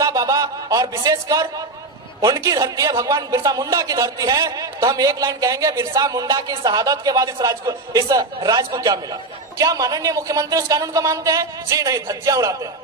बिरसा बाबा और विशेषकर उनकी धरती है, भगवान बिरसा मुंडा की धरती है, तो हम एक लाइन कहेंगे, बिरसा मुंडा की शहादत के बाद इस राज को क्या मिला? क्या माननीय मुख्यमंत्री उस कानून को मानते हैं? जी नहीं, धज्जियां उड़ाते हैं।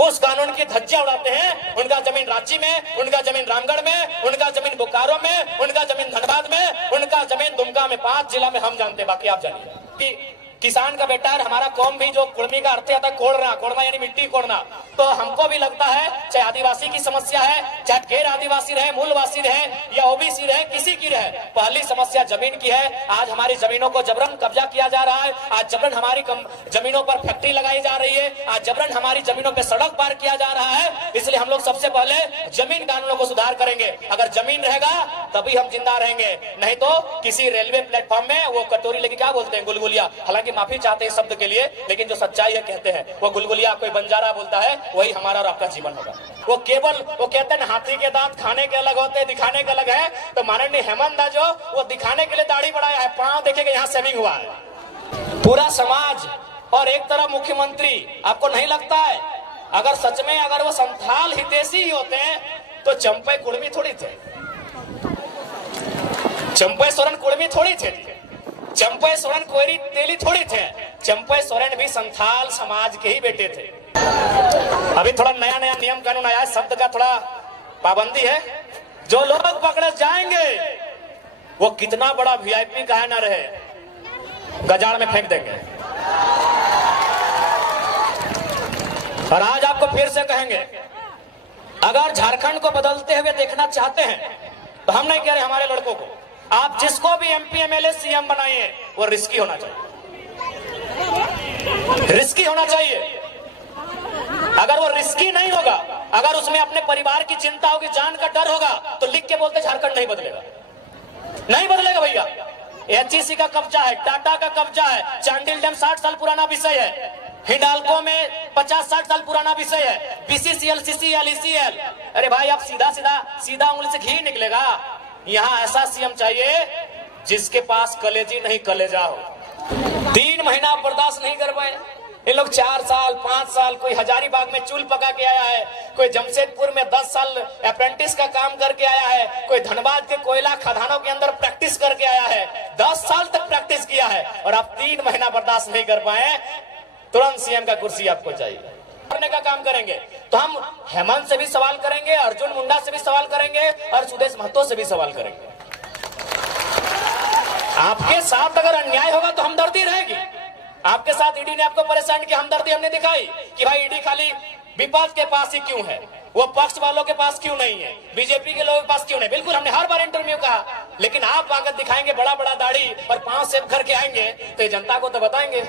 उस कानून की धज्जियां उड़ाते हैं। उनका जमीन रांची में, उनका जमीन रामगढ़ में, उनका जमीन बोकारो में, उनका जमीन धनबाद में, उनका जमीन दुमका में, 5 जिला में हम जानते, बाकी आप जानिए कि किसान का बेटा है। हमारा कौम भी, जो कुर्मी का अर्थ आता है कोड़ना, कोड़ना यानी मिट्टी कोड़ना, तो हमको भी लगता है चाहे आदिवासी की समस्या है, चाहे गैर आदिवासी रहे, मूलवासी रहे या ओबीसी रहे, किसी की रहे, पहली समस्या जमीन की है। आज हमारी जमीनों को जबरन कब्जा किया जा रहा है, आज जबरन हमारी जमीनों पर फैक्ट्री लगाई जा रही है, आज जबरन हमारी जमीनों पर सड़क पार किया जा रहा है। इसलिए हम लोग सबसे पहले जमीन कानूनों को सुधार करेंगे। अगर जमीन रहेगा तभी हम जिंदा रहेंगे, नहीं तो किसी रेलवे प्लेटफॉर्म में वो कटोरी लेके क्या बोलते हैं, गुलगुलिया, हालांकि माफी चाहते हैं शब्द के लिए, लेकिन जो सच्चाई है कहते हैं वो गुलगुलिया, कोई बंजारा बोलता है, वही हमारा और आपका जीवन होगा। वो केवल वो कहते हैं हाथी के दांत खाने के अलग होते हैं, दिखाने के अलग है। तो माननीय हेमंत दा जो वो दिखाने के लिए दाढ़ी बढ़ाया है, पांव देखेगा यहाँ सेविंग हुआ है। पूरा समाज और एक तरफ मुख्यमंत्री, आपको नहीं लगता है अगर सच में अगर वो संथाल हितैषी ही होते हैं तो चंपई कुर्मी थोड़ी थे, चंपई सोरेन कुर्मी थोड़ी थे, चंपई सोरेन कोयरी तेली थोड़ी थे, चंपई सोरेन भी संथाल समाज के ही बेटे थे। अभी थोड़ा नया नया नियम कानून आया है, शब्द का थोड़ा पाबंदी है। जो लोग पकड़े जाएंगे वो कितना बड़ा वीआईपी का है ना रहे, गजाड़ में फेंक देंगे। और आज आपको फिर से कहेंगे, अगर झारखंड को बदलते हुए देखना चाहते हैं तो हम नहीं कह रहे हमारे लड़कों को, आप जिसको भी एमपी एमएलए सीएम बनाइए वो रिस्की होना चाहिए, रिस्की होना चाहिए। अगर वो रिस्की नहीं होगा, अगर उसमें अपने परिवार की चिंता होगी, जान का डर होगा, तो लिख के बोलते झारखंड नहीं बदलेगा, नहीं बदलेगा भैया। एचईसी का कब्जा है, टाटा का कब्जा है, चांडिल डैम 60 साल पुराना विषय है, हिंडाल्को में 50-60 साल पुराना विषय है, बीसीसीएल, सीसीएल, ईसीएल। अरे भाई आप सीधा उंगली से घी निकलेगा। यहाँ ऐसा सीएम चाहिए जिसके पास कलेजी नहीं कलेजा हो। 3 महीना बर्दाश्त नहीं कर पाए ये लोग, 4 साल 5 साल, कोई हजारीबाग में चूल पका के आया है, कोई जमशेदपुर में 10 साल अप्रेंटिस का काम करके आया है, कोई धनबाद के कोयला खदानों के अंदर प्रैक्टिस करके आया है, 10 साल तक प्रैक्टिस किया है, और आप 3 महीना बर्दाश्त नहीं कर पाए, तुरंत सीएम का कुर्सी आपको चाहिए। करने का काम करेंगे तो हम हेमंत से भी सवाल करेंगे, अर्जुन मुंडा से भी सवाल करेंगे और सुदेश महतो से भी सवाल करेंगे। आपके साथ अगर अन्याय होगा तो हमदर्दी रहेगी। आपके साथ ईडी ने आपको परेशान किया, हमदर्दी हमने दिखाई कि भाई ईडी खाली विपक्ष के पास ही क्यों है, वो पक्ष वालों के पास क्यों नहीं है, बीजेपी के लोगों के पास क्यों नहीं। बिल्कुल हमने हर बार इंटरव्यू कहा, लेकिन आप आकर दिखाएंगे बड़ा बड़ा दाढ़ी और 5 सेब करके आएंगे तो जनता को तो बताएंगे।